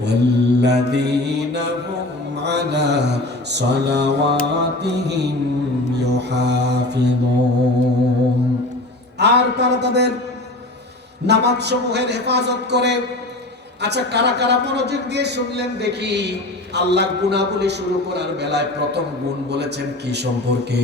والذين هم على صلواتهم يحافظون আর তারা তাদের নামাজ সমূহের হেফাজত করে আচ্ছা কারা কারা মনোযোগ দিয়ে শুনলেন দেখি আল্লাহ গুণাবলী শুরু করার বেলায় প্রথম গুণ বলেছেন কি সম্পর্কে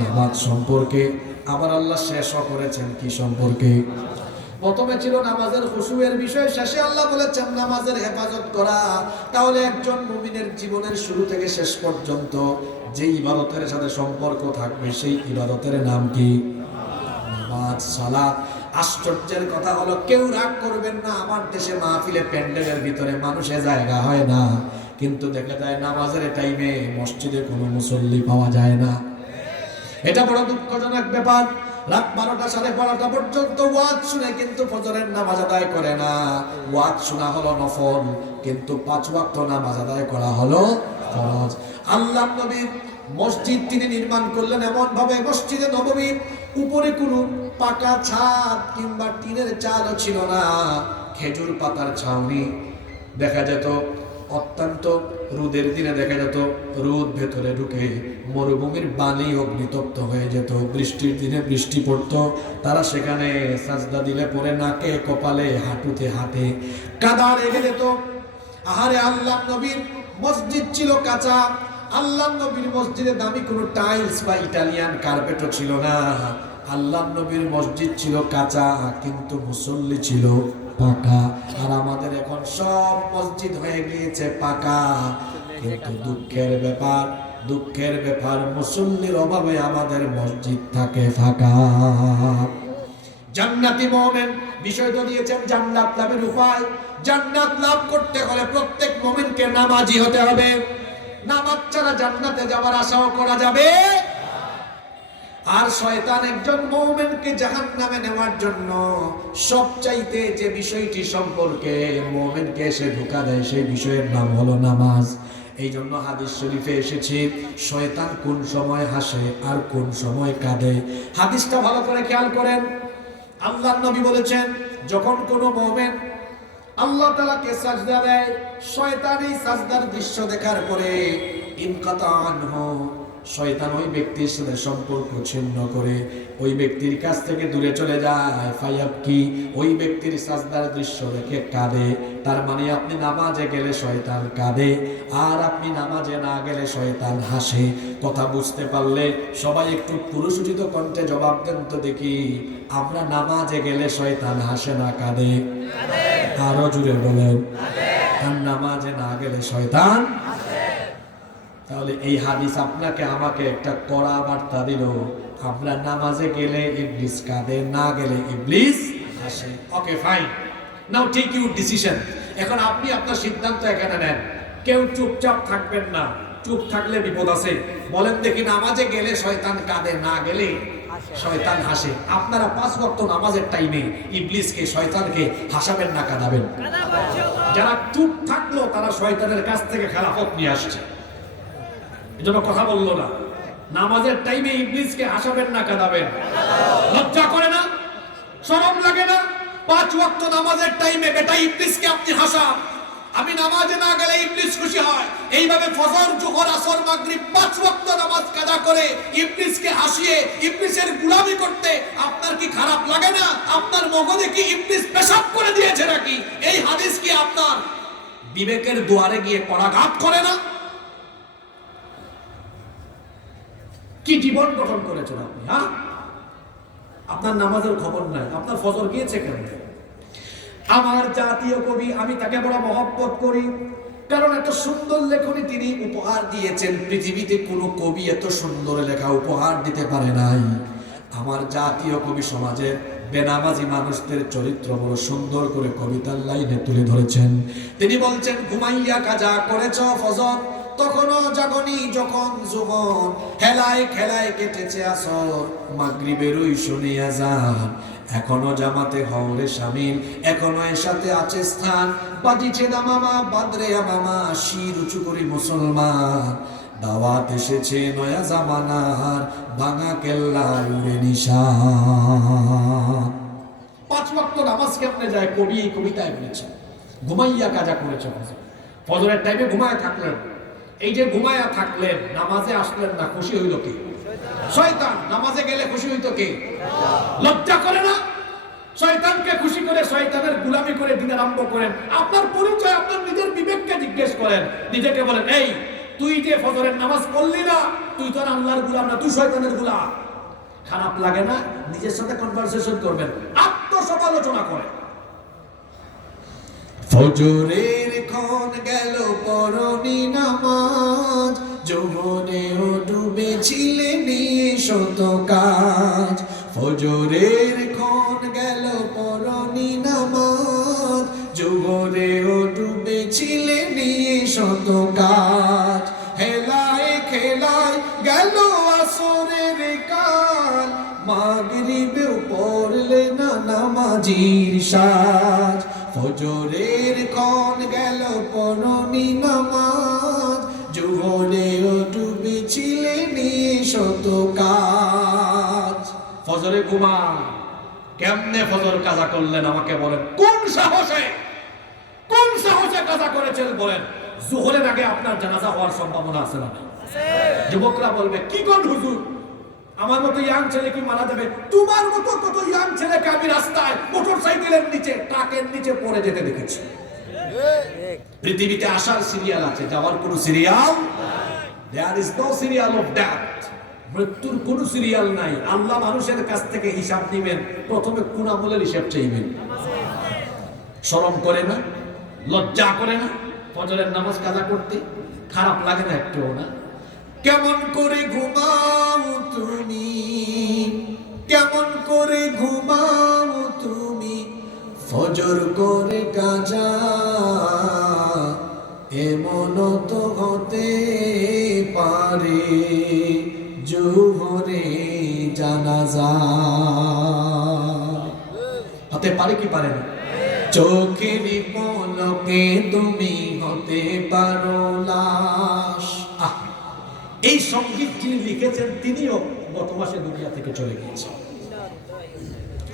নামাজ সম্পর্কে আবার আল্লাহ শেষও করেছেন কি সম্পর্কে প্রথমে ছিল নামাজের খুশুয়ের বিষয়, শেষে আল্লাহ বলেছেন, নামাজের হেফাজত করা। তাহলে একজন মুমিনের জীবনের শুরু থেকে শেষ পর্যন্ত যে ইবাদতের সাথে সম্পর্ক থাকবে, সেই ইবাদতের নাম কি? আশ্চর্যের কথা হলো, কেউ রাগ করবেন না, আমার দেশে মাহফিলে প্যান্ডেলের ভিতরে মানুষের জায়গা হয় না। কিন্তু দেখা যায়, নামাজের টাইমে মসজিদে কোনো মুসল্লি পাওয়া যায় না। এটা বড় দুঃখজনক ব্যাপার। রাত বারোটা সাড়ে বারোটা পর্যন্ত ওয়াজ শুনে কিন্তু ফজরের নামাজ আদায় করে না। ওয়াজ শোনা হলো নফল, কিন্তু পাঁচ ওয়াক্ত নামাজ আদায় করা হলো ফরজ। আল্লাহ নবীর মসজিদ তিনি নির্মাণ করলেন এমন ভাবে মসজিদে নবমীর উপরে কোনো পাকা ছাদ কিংবা টিনের চালও ছিল না, খেজুর পাতার ছাউনি। দেখা যেত অত্যন্ত রোদের দিনে দেখা যেত, রোদ ভেতরে ঢুকে মরুভূমির বালি অগ্নিতপ্ত হয়ে যেত। বৃষ্টির দিনে বৃষ্টি পড়তো, তারা সেখানে সাজদা দিলে পরে নাকে, কপালে, হাঁটুতে হাতে কাদা রেগে যেত আহারে আল্লাহ নবীর মসজিদ ছিল কাঁচা। আল্লাহ নবীর মসজিদে দামি কোনো টাইলস বা ইটালিয়ান কার্পেটও ছিল না। আল্লাহ নবীর মসজিদ ছিল কাঁচা, কিন্তু মুসল্লি ছিল পাকা। আর আমাদের এখন সব মসজিদ হয়ে গিয়েছে পাকা। কিন্তু দুঃখের ব্যাপার দুঃখের ব্যাপার, মুসল্লির অভাবে আমাদের মসজিদ থাকে ফাঁকা। জান্নাতি মোমেন, বিষয় তো দিয়েছেন জান্নাত লাভের উপায়। জান্নাত লাভ করতে হলে প্রত্যেক মোমেনকে নামাজি হতে হবে। নামাজ ছাড়া জান্নাতে যাওয়ার আশাও করা যাবে। আর শয়তান একজন মৌমেনকে জাহান নামে নেওয়ার জন্য সবচাইতে যে বিষয়টি সম্পর্কে মৌমেনকে এসে ধোকা দেয়, সেই বিষয়ের নাম হলো নামাজ। এই জন্য হাদিস শরীফে এসেছে, শয়তান কোন সময় হাসে আর কোন সময় কাঁদে। হাদিসটা ভালো করে খেয়াল করেন। আল্লাহ নবী বলেছেন, যখন কোনো মৌমেন আল্লাহ তালাকে সাজদা দেয় শয়তান এই সাজদার দৃশ্য দেখার পরে ইনকাতান শয়তান ওই ব্যক্তির সাথে সম্পর্ক ছিন্ন করে, ওই ব্যক্তির কাছ থেকে দূরে চলে যায় ফাইয়াব কি? ওই ব্যক্তির সাজদার দৃশ্য দেখে কাঁদে। তার মানে আপনি নামাজে গেলে শয়তান কাঁদে, আর আপনি নামাজে না গেলে শয়তান হাসে। কথা বুঝতে পারলে সবাই একটু পুরুষোচিত কণ্ঠে জবাব দেন তো দেখি, আমরা নামাজে গেলে শয়তান হাসে না, কাঁদে। আরও জুড়ে বলেন, আর নামাজে না গেলে শয়তান তাহলে এই হাদিস আপনাকে আমাকে একটা কড়া বার্তা দিল। আমরা নামাজে গেলে ইবলিস কাঁদে না গেলে ইবলিস হাসে okay fine now take your decision এখন আপনি আপনার সিদ্ধান্ত এখানে নেন। কেউ চুপচাপ থাকবেন না। চুপ থাকলে বিপদ আছে। বলেন দেখি নামাজে গেলে শয়তান কাঁদে না গেলে শয়তান হাসে। আপনারা পাঁচ বক্ত নামাজের টাইমে ইবলিসকে শয়তানকে হাসাবেন না কাঁদাবেন। যারা চুপ থাকল তারা শয়তানের কাছ থেকে খেলাফত নিয়ে আসছে। এজন্য কথা বলল না। নামাজের টাইমে ইবলিসকে হাসাবেন না, কাঁদাবেন। লজ্জা করে না, শরম লাগে না। পাঁচ ওয়াক্ত নামাজের টাইমে বেটা ইবলিসকে আপনি হাসান। আমি নামাজে না গেলে ইবলিস খুশি হয়। এইভাবে ফজর, জোহর, আসর, মাগরিব পাঁচ ওয়াক্ত নামাজ কাজা করে ইবলিসকে হাসিয়ে ইবলিসের গুলামি করতে আপনার কি খারাপ লাগে না? আপনার মগজে কি ইবলিস পেশাব করে দিয়েছে নাকি? এই হাদিস কি আপনার? বিবেকের দুয়ারে গিয়ে পরাঘাত করে না? কি জীবন গঠন করেছেন আপনি হ্যাঁ? আপনার নামাজের খবর নাই, আপনার ফজর গিয়েছে কেন? আমার জাতীয় কবি, আমি তাকে বড় মহব্বত করি। কারণ এত সুন্দর লেখনী তিনি উপহার দিয়েছেন। পৃথিবীতে কোনো কবি এত সুন্দর লেখা উপহার দিতে পারে নাই। আমার জাতীয় কবি সমাজের বেনামাজি মানুষদের চরিত্র বড় সুন্দর করে কবিতার লাইনে তুলে ধরেছেন। তিনি বলছেন, ঘুমাইয়া কাজা করেছ ফজর, তখনও জাগনি যখন যুবন, হেলায় খেলায় কেটেছে আসর, মাগরিবের শুনিয়া যান এখনও জামাতে হওরে সামিল এখনও এর সাথে আছে স্থান। বাজিছে দামামা বাদরে মামা, শির উঁচু করি মুসলমান। দাওয়াত এসেছে নয়া জামানার, ভাঙা কেল্লা উড়ে নিশান। নামাজ কেমনে যায় কবি, এই কবিতায় বলেছে ঘুমাইয়া কাজা করেছে ফজরের টাইমে ঘুমায় থাকলেন। এই যে ঘুমায়া থাকলেন, নামাজে আসলেন না, খুশি হইল কি? শয়তান, নামাজে গেলে খুশি লজ্জা করে না? শয়তানকে খুশি করে শয়তানের গুলামি করে আরম্ভ করেন। আপনার পরিচয়, আপনার নিজের বিবেককে জিজ্ঞেস করেন। নিজেকে বলেন, এই, তুই যে ফজরের নামাজ পড়লি না, তুই তো আল্লাহর গুলাম না, তুই শয়তানের খারাপ লাগে না, নিজের সাথে কনভারসেশন করবেন। আত্মসমালোচনা করে। ফজরের ক্ষণ গেল পরনি নামাজ যৌবনেও ডুবেছিলেন শত কাজ। ফজরের নামাজির সাজ। ফজরের ক্ষণ গেল পরনি নামাজ। যুগলেও ডুবেছিলে নিয়ে শত কাজ। ফজরে ঘুমা কেমনে ফজর কাজা করলেন আমাকে বলেন। কোন সাহসে? কোন সাহসে কাজা করেছেন বলেন। জোহরের আগে আপনার জানাজা হওয়ার সম্ভাবনা আছে না? যুবকরা বলবে, কি কোন হুজুর? আমার মতো ইয়াং ছেলে কি মারা যাবে? তোমার মতো কত ইয়াং ছেলেকে আমি রাস্তায় সাইকেলের নিচে, ট্রাকের নিচে পড়ে যেতে দেখেছি। পৃথিবীতে আসার সিরিয়াল আছে, যাওয়ার কোনো serial? There is no serial of death মৃত্যুর কোনো সিরিয়াল নাই। আল্লাহ মানুষের কাছ থেকে হিসাব নিবেন। প্রথমে কোন আমলের হিসাব চাইবেন? শরম করে না? লজ্জা করে না? ফজরের নামাজ কাজা করতে? খারাপ লাগে না একটু না? কেমন করে ঘুমাও তুমি? কেমন করে ঘুমাও ফজর করে কাজা এমন তো হতে পারে জোহরে জানাজা। হতে পারে কি পারে না? চোখের পলকে তুমি হতে পারো লাশ। এই সংগীত যিনি লিখেছেন, তিনিও গত মাসে দুনিয়া থেকে চলে গিয়েছেন।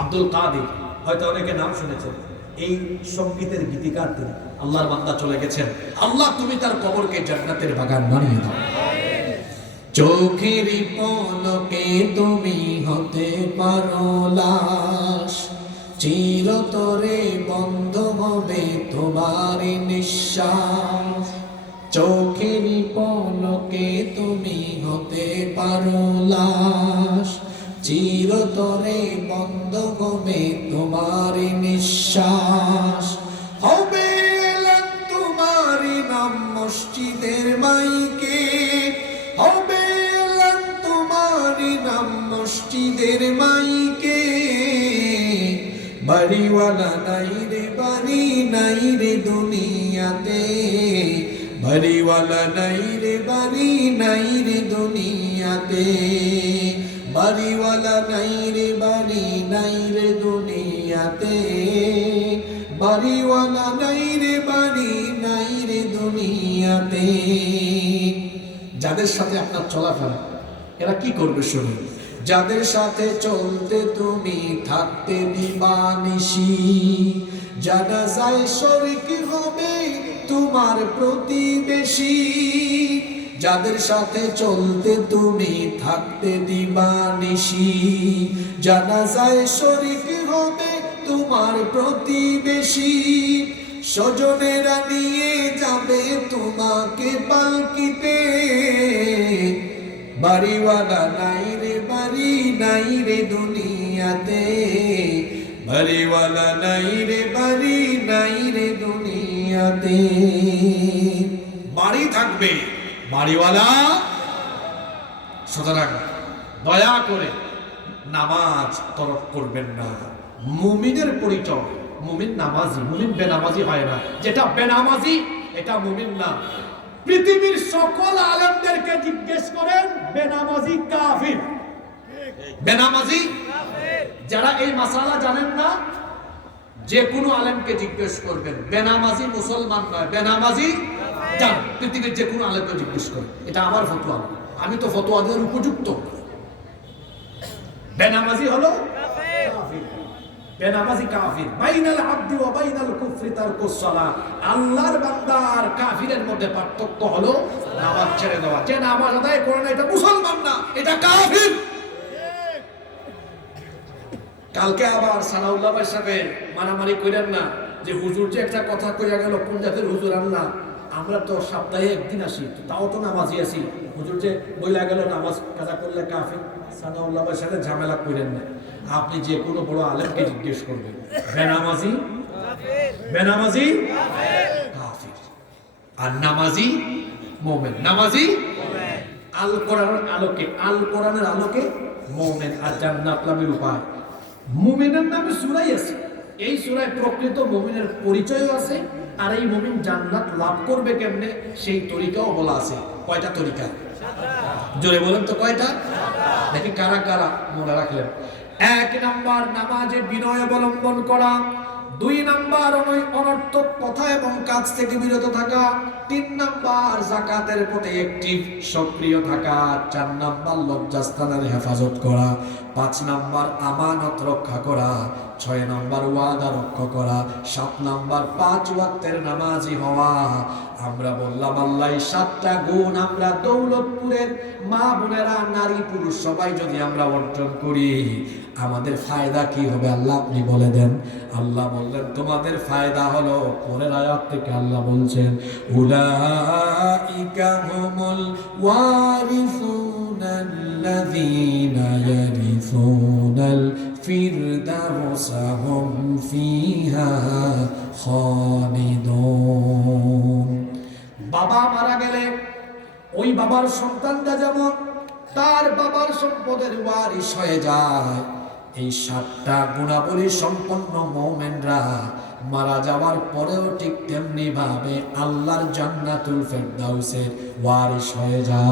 আব্দুল কাদের হয়তো অনেকে নাম শুনেছেন এই সঙ্গীতের গীতিকার তিনি। আল্লাহর বান্দা চলে গেছেন। আল্লাহ, তুমি তার কবরকে জান্নাতের বাগান বানিয়ে দাও। চোখের পলকে তুমি হতে পারো লাশ। চিরতরে বন্ধ হবে তোমার নিঃশ্বাস। চোখের পলকে তুমি হতে পারো লাশ। চিরতরে বন্ধ হবে তোমার নিঃশ্বাস। হবে তোমার নাম মসজিদের মাইকে। হবে তোমার নাম মসজিদের মাইকে। বাড়িওয়ালা নাই রে, বাড়ি নাই রে দুনিয়াতে। বাড়িওয়ালা নাই রে, বাড়ি নাই রে দুনিয়াতে। নাই রে বাড়ি নাই রে দুনিয়াতে, বাড়িওয়ালা নাই রে বাড়ি নাই রে দুনিয়াতে। যাদের সাথে আপনার চলাফেরা, এরা কি করবে শুনুন? যাদের সাথে চলতে তুমি থাকতে দিবানিসি জানা যায় শরিক হবে তোমার প্রতিবেশী। যাদের সাথে চলতে তুমি থাকতে দিবানিসি জানা যায় শরিক হবে তোমার প্রতিবেশী। স্বজনেরা নিয়ে যাবে তোমাকে পালকিতে। বাড়িওয়ালা নাই রে, বাড়ি নাই রে দুনিয়াতে। বাড়িওয়ালা নাই রে, বাড়ি নাই রে দুনিয়াতে। বাড়ি থাকবে। বাড়িওয়ালা, সুতরাং দয়া করে নামাজ তরফ করবেন না। মুমিনের পরিচয়, মুমিন নামাজি, মুমিন বেনামাজি হয় না। যেটা বেনামাজি, এটা মুমিন না। পৃথিবীর সকল আলেমদেরকে জিজ্ঞেস করেন, বেনামাজি কাফির। বেনামাজি? যারা এই মাসালা জানেন না, যে কোনো আলেমকে জিজ্ঞেস করবেন, বেনামাজি মুসলমান নয়, বেনামাজি যান পৃথিবীর যে কোনো জিজ্ঞেস করেন এটা আমার ফতোয়া। আমি তো ফতোয়া দেওয়ার উপযুক্ত। বেনামাজি হলো বেনামাজি কাফির। বাইনাল আব্দি বাইনাল কুফরি আল্লাহর কাফিরের মধ্যে পার্থক্য হলো নামাজ ছেড়ে দেওয়া। যে নামাজ আদায় করে না, এটা মুসলমান না, এটা কাফির। কালকে আবার ভাইয়ের সাথে মারামারি কইরেন না, যে হুজুর যে একটা কথা কইয়া গেল, কোন জাতের হুজুর আল্লাহ? আমরা তো সপ্তাহে একদিন আসি তাও তো নামাজি আছি হুজুর যে বইলা গেল, নামাজ কাজা করলে কাফি সানাউল্লাহ ভাইয়ের সাথে ঝামেলা কইরেন না। আপনি যে কোনো বড় আলেমকে জিজ্ঞেস করবেন, বেনামাজি? বেনামাজি? কাফির। আর নামাজি? মোমেন। নামাজি? আল কোরআনের আলোকে, আল কোরআনের আলোকে মোমেন। আর জান্নাত লাভের উপায়। মুমিনের নামে সুরাই আছে। এই সুরায় প্রকৃত মুমিনের পরিচয়ও আছে আর এই মুমিন জান্নাত লাভ করবে কেমনে? সেই তরিকাও বলা আছে। কয়টা তরিকা? জোরে বলেন তো কয়টা? দেখি কারা কারা মনে রাখলেন। এক নাম্বার, নামাজে বিনয় অবলম্বন করা। দুই নাম্বার অনৈ- অনর্থক কথা এবং কাজ থেকে বিরত থাকা। তিন নাম্বার, জাকাতের প্রতি একটিভ সক্রিয় থাকা। চার নাম্বার, লজ্জাস্থানের হেফাজত করা। পাঁচ নাম্বার, আমানত রক্ষা করা। ছয় নাম্বার ওয়াদা রক্ষা করা, সাত নাম্বার পাঁচ ওয়াক্তের নামাজি হওয়া। আমরা বললাম, আল্লাহ সাতটা গুণ আমরা দৌলতপুরের মা বোনেরা, নারী পুরুষ সবাই যদি আমরা অর্জন করি, আমাদের ফায়দা কি হবে আল্লাহ আপনি বলে দেন। আল্লাহ বললেন, তোমাদের ফায়দা হলো পরের আয়াত থেকে আল্লাহ বলছেন, উলাইকা হুমুল ওয়ারিসুনাল্লাযীনা ইয়ারিসুনাল ফিরদাউস হুম ফিহা খালিদুন বাবা মারা গেলে ওই বাবার সন্তানটা যেমন তার বাবার সম্পদের ওয়ারিশ হয়ে যায়, এই সাতটা গুণাবলী সম্পন্ন মোমেনরা মারা যাওয়ার পরেও ঠিক তেমনি ভাবে আল্লাহর জান্নাতুল ফেরদাউসের ওয়ারিশ হয়ে যায়।